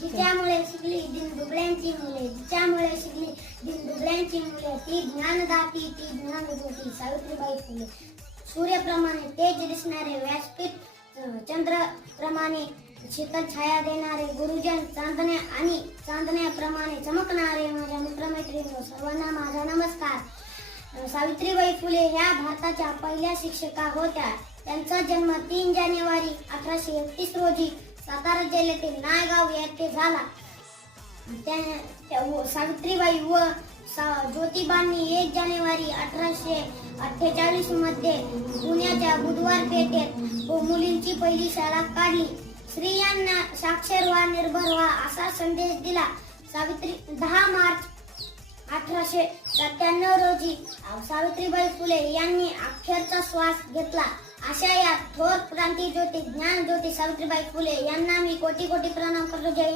जिच्यामुळे शिकली दिनदुबळ्यांची मुले, जिच्यामुळे शिकली दिनदुबळ्यांची मुले, ती ज्ञानदाती, ती ज्ञानज्योती सावित्रीबाई फुले. सूर्याप्रमाणे तेज दिसणारे व्यासपीठ, चंद्राप्रमाणे शीतल छाया देणारे गुरुजन, चांदण्याप्रमाणे चमकणारे माझ्या मित्रमैत्रिणी, सर्वांना माझा नमस्कार. सावित्रीबाई फुले ह्या भारताच्या पहिल्या शिक्षिका होत्या. त्यांचा जन्म 3 जानेवारी 1831 रोजी सातारा जिल्ह्यातील नायगाव येथे झाला. सावित्रीबाई व ज्योतिबांनी 1 जानेवारी 1848 मध्ये पुण्याच्या बुधवार पेठेत मुलींची पहिली शाळा काढली. स्त्रियांना साक्षर व्हा, निर्भर व्हा असा संदेश दिला. 10 मार्च 1897 रोजी सावित्रीबाई फुले यांनी अखेरचा श्वास घेतला. अशा या थोर क्रांती ज्योती, ज्ञान ज्योती सावित्रीबाई फुले यांना मी कोटी कोटी प्रणाम करतो. जय हिंद.